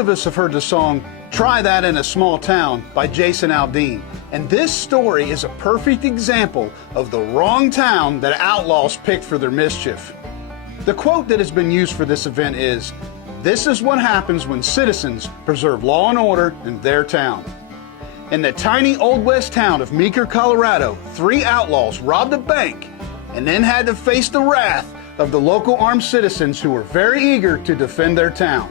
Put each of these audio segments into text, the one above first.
of us have heard the song "Try That in a Small Town" by Jason Aldean, and this story is a perfect example of the wrong town that outlaws picked for their mischief. The quote that has been used for this event is, "This is what happens when citizens preserve law and order in their town." In the tiny Old West town of Meeker, Colorado, 3 outlaws robbed a bank and then had to face the wrath of the local armed citizens who were very eager to defend their town.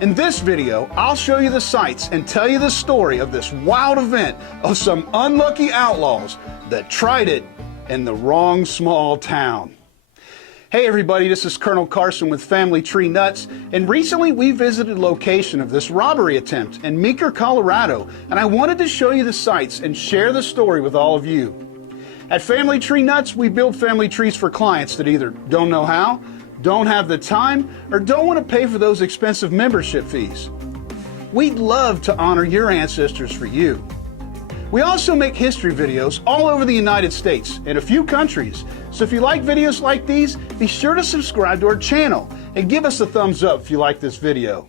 In this video, I'll show you the sights and tell you the story of this wild event of some unlucky outlaws that tried it in the wrong small town. Hey everybody, this is Colonel Carson with Family Tree Nuts, and recently we visited the location of this robbery attempt in Meeker, Colorado, and I wanted to show you the sights and share the story with all of you. At Family Tree Nuts, we build family trees for clients that either don't know how, don't have the time, or don't want to pay for those expensive membership fees. We'd love to honor your ancestors for you. We also make history videos all over the United States and a few countries, so if you like videos like these, be sure to subscribe to our channel and give us a thumbs up if you like this video.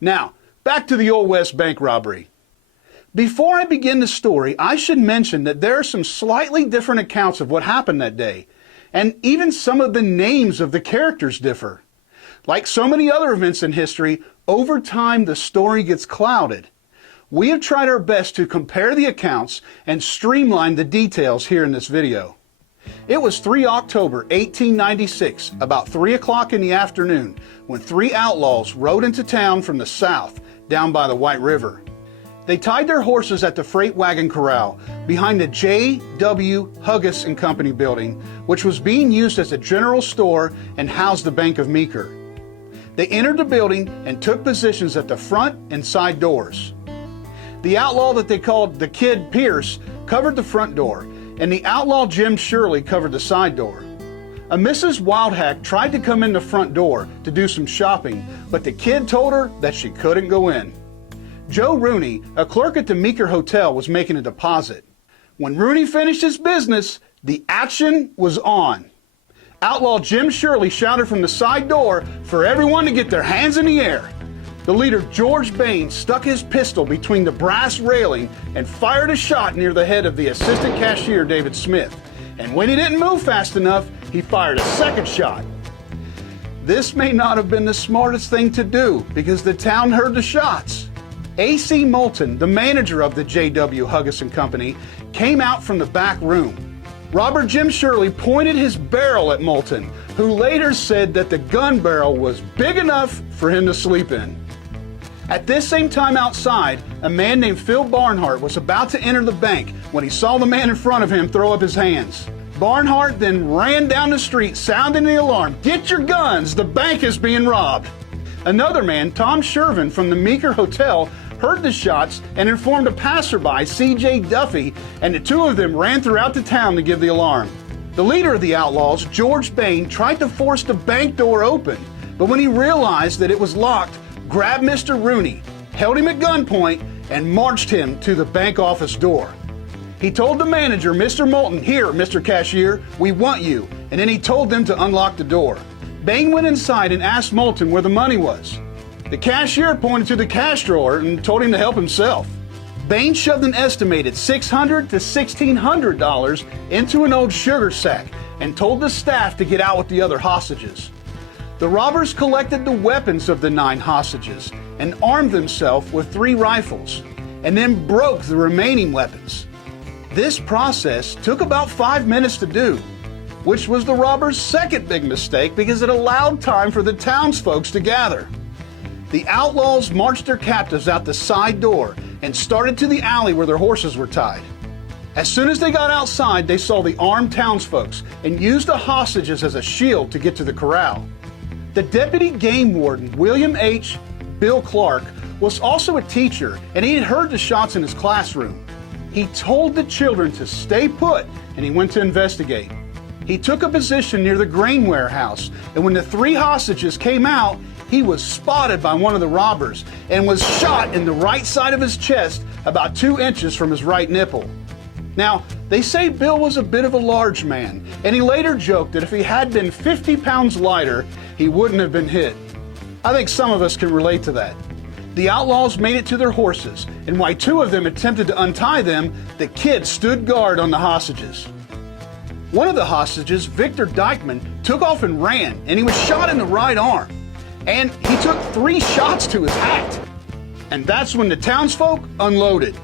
Now, back to the Old West bank robbery. Before I begin the story, I should mention that there are some slightly different accounts of what happened that day, and even some of the names of the characters differ. Like so many other events in history, over time the story gets clouded. We have tried our best to compare the accounts and streamline the details here in this video. It was 3 October 1896, about 3 o'clock in the afternoon, when 3 outlaws rode into town from the south, down by the White River. They tied their horses at the freight wagon corral behind the J.W. Huggis and Company building, which was being used as a general store and housed the Bank of Meeker. They entered the building and took positions at the front and side doors. The outlaw that they called the Kid Pierce covered the front door, and the outlaw Jim Shirley covered the side door. A Mrs. Wildhack tried to come in the front door to do some shopping, but the kid told her that she couldn't go in. Joe Rooney, a clerk at the Meeker Hotel, was making a deposit. When Rooney finished his business, the action was on. Outlaw Jim Shirley shouted from the side door for everyone to get their hands in the air. The leader, George Bain, stuck his pistol between the brass railing and fired a shot near the head of the assistant cashier, David Smith. And when he didn't move fast enough, he fired a second shot. This may not have been the smartest thing to do because the town heard the shots. A.C. Moulton, the manager of the J.W. Huggis and Company, came out from the back room. Robber Jim Shirley pointed his barrel at Moulton, who later said that the gun barrel was big enough for him to sleep in. At this same time outside, a man named Phil Barnhart was about to enter the bank when he saw the man in front of him throw up his hands. Barnhart then ran down the street sounding the alarm, "Get your guns, the bank is being robbed." Another man, Tom Shervin from the Meeker Hotel, heard the shots and informed a passerby, C.J. Duffy, and the two of them ran throughout the town to give the alarm. The leader of the outlaws, George Bain, tried to force the bank door open, but when he realized that it was locked, grabbed Mr. Rooney, held him at gunpoint, and marched him to the bank office door. He told the manager, Mr. Moulton, "Here, Mr. Cashier, we want you," and then he told them to unlock the door. Bain went inside and asked Moulton where the money was. The cashier pointed to the cash drawer and told him to help himself. Bain shoved an estimated $600 to $1,600 into an old sugar sack and told the staff to get out with the other hostages. The robbers collected the weapons of the 9 hostages and armed themselves with 3 rifles, and then broke the remaining weapons. This process took about 5 minutes to do, which was the robbers' second big mistake because it allowed time for the townsfolk to gather. The outlaws marched their captives out the side door and started to the alley where their horses were tied. As soon as they got outside, they saw the armed townsfolk and used the hostages as a shield to get to the corral. The deputy game warden, William H. Bill Clark, was also a teacher, and he had heard the shots in his classroom. He told the children to stay put, and he went to investigate. He took a position near the grain warehouse, and when the 3 hostages came out, he was spotted by one of the robbers and was shot in the right side of his chest about 2 inches from his right nipple. Now, they say Bill was a bit of a large man, and he later joked that if he had been 50 pounds lighter, he wouldn't have been hit. I think some of us can relate to that. The outlaws made it to their horses, and while two of them attempted to untie them, the kid stood guard on the hostages. One of the hostages, Victor Dykeman, took off and ran, and he was shot in the right arm. And he took 3 shots to his hat. And that's when the townsfolk unloaded.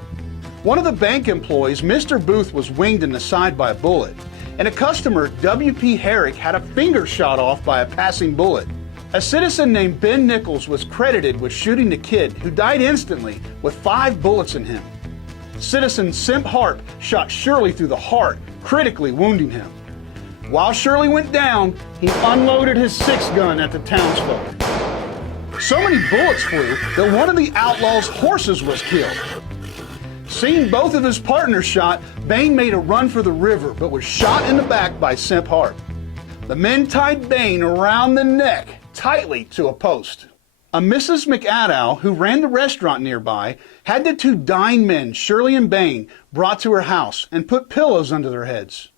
One of the bank employees, Mr. Booth, was winged in the side by a bullet. And a customer, W.P. Herrick, had a finger shot off by a passing bullet. A citizen named Ben Nichols was credited with shooting the kid, who died instantly with 5 bullets in him. Citizen Simp Harp shot Shirley through the heart, critically wounding him. While Shirley went down, he unloaded his 6-gun at the townsfolk. So many bullets flew that one of the outlaws' horses was killed. Seeing both of his partners shot, Bain made a run for the river, but was shot in the back by Simp Harp. The men tied Bain around the neck tightly to a post. A Mrs. McAdow, who ran the restaurant nearby, had the 2 dying men, Shirley and Bain, brought to her house and put pillows under their heads.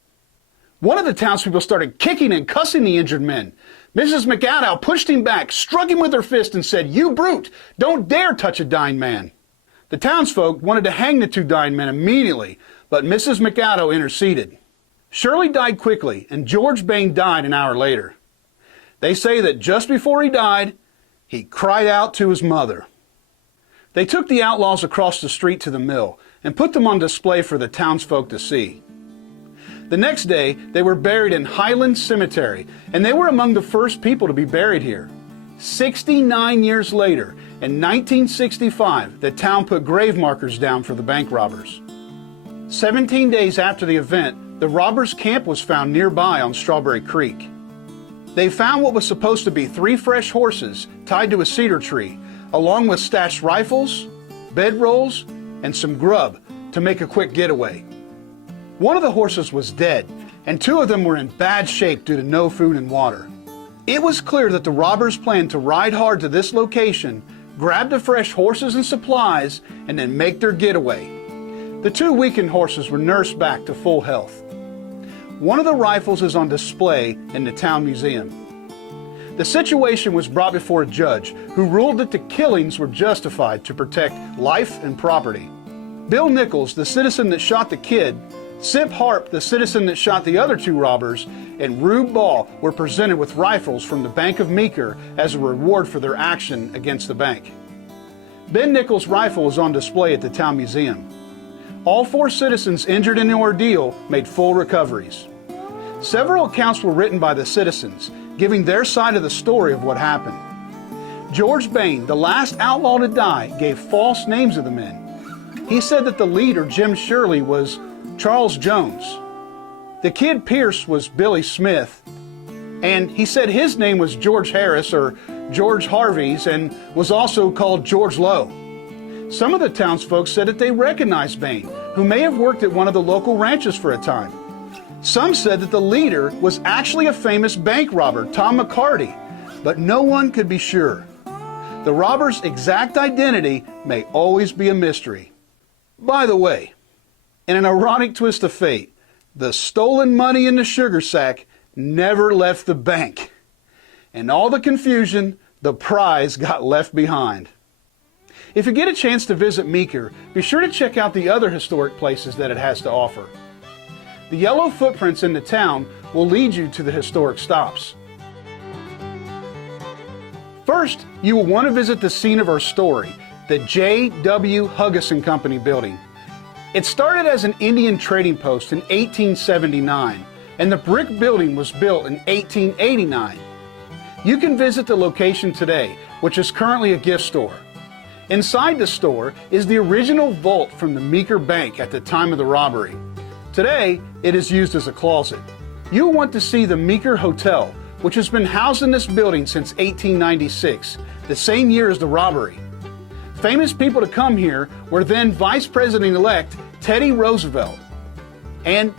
One of the townspeople started kicking and cussing the injured men. Mrs. McAdow pushed him back, struck him with her fist, and said, "You brute, don't dare touch a dying man." The townsfolk wanted to hang the 2 dying men immediately, but Mrs. McAdow interceded. Shirley died quickly, and George Bain died an hour later. They say that just before he died, he cried out to his mother. They took the outlaws across the street to the mill and put them on display for the townsfolk to see. The next day, they were buried in Highland Cemetery, and they were among the first people to be buried here. 69 years later, in 1965, the town put grave markers down for the bank robbers. 17 days after the event, the robbers' camp was found nearby on Strawberry Creek. They found what was supposed to be 3 fresh horses tied to a cedar tree, along with stashed rifles, bedrolls, and some grub to make a quick getaway. One of the horses was dead, and 2 of them were in bad shape due to no food and water. It was clear that the robbers planned to ride hard to this location, grab the fresh horses and supplies, and then make their getaway. The 2 weakened horses were nursed back to full health. One of the rifles is on display in the town museum. The situation was brought before a judge who ruled that the killings were justified to protect life and property. Bill Nichols, the citizen that shot the kid, Simp Harp, the citizen that shot the other 2 robbers, and Rube Ball were presented with rifles from the Bank of Meeker as a reward for their action against the bank. Ben Nichols' rifle is on display at the town museum. All 4 citizens injured in the ordeal made full recoveries. Several accounts were written by the citizens, giving their side of the story of what happened. George Bain, the last outlaw to die, gave false names of the men. He said that the leader, Jim Shirley, was Charles Jones. The kid Pierce was Billy Smith, and he said his name was George Harris or George Harvey's and was also called George Lowe. Some of the townsfolk said that they recognized Bain, who may have worked at one of the local ranches for a time. Some said that the leader was actually a famous bank robber, Tom McCarty, but no one could be sure. The robber's exact identity may always be a mystery. By the way, in an ironic twist of fate, the stolen money in the sugar sack never left the bank. In all the confusion, the prize got left behind. If you get a chance to visit Meeker, be sure to check out the other historic places that it has to offer. The yellow footprints in the town will lead you to the historic stops. First, you will want to visit the scene of our story, the J.W. Huggison Company building. It started as an Indian trading post in 1879, and the brick building was built in 1889. You can visit the location today, which is currently a gift store. Inside the store is the original vault from the Meeker Bank at the time of the robbery. Today, it is used as a closet. You'll want to see the Meeker Hotel, which has been housed in this building since 1896, the same year as the robbery. Famous people to come here were then Vice President-elect Teddy Roosevelt and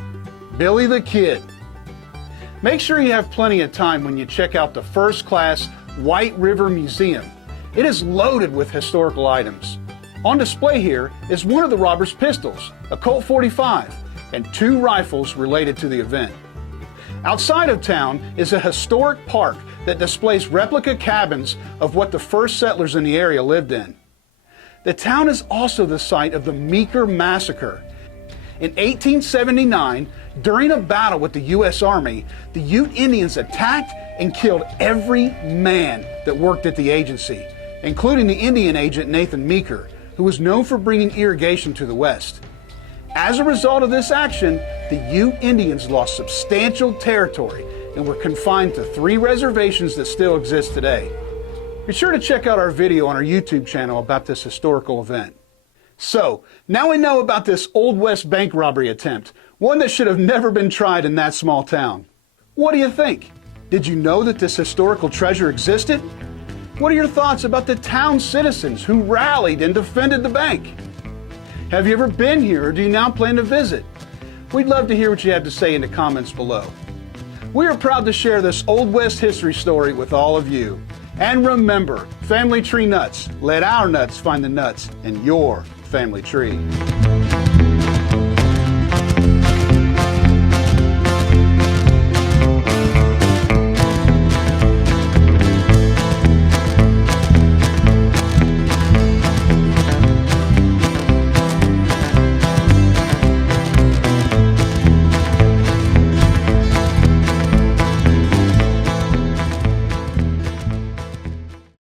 Billy the Kid. Make sure you have plenty of time when you check out the first-class White River Museum. It is loaded with historical items. On display here is one of the robbers' pistols, a Colt 45, and 2 rifles related to the event. Outside of town is a historic park that displays replica cabins of what the first settlers in the area lived in. The town is also the site of the Meeker massacre. In 1879, during a battle with the U.S. Army, the Ute Indians attacked and killed every man that worked at the agency, including the Indian agent Nathan Meeker, who was known for bringing irrigation to the West. As a result of this action, the Ute Indians lost substantial territory and were confined to 3 reservations that still exist today. Be sure to check out our video on our YouTube channel about this historical event. So, now we know about this Old West bank robbery attempt, one that should have never been tried in that small town. What do you think? Did you know that this historical treasure existed? What are your thoughts about the town citizens who rallied and defended the bank? Have you ever been here, or do you now plan to visit? We'd love to hear what you have to say in the comments below. We are proud to share this Old West history story with all of you. And remember, family tree nuts, let our nuts find the nuts in your family tree.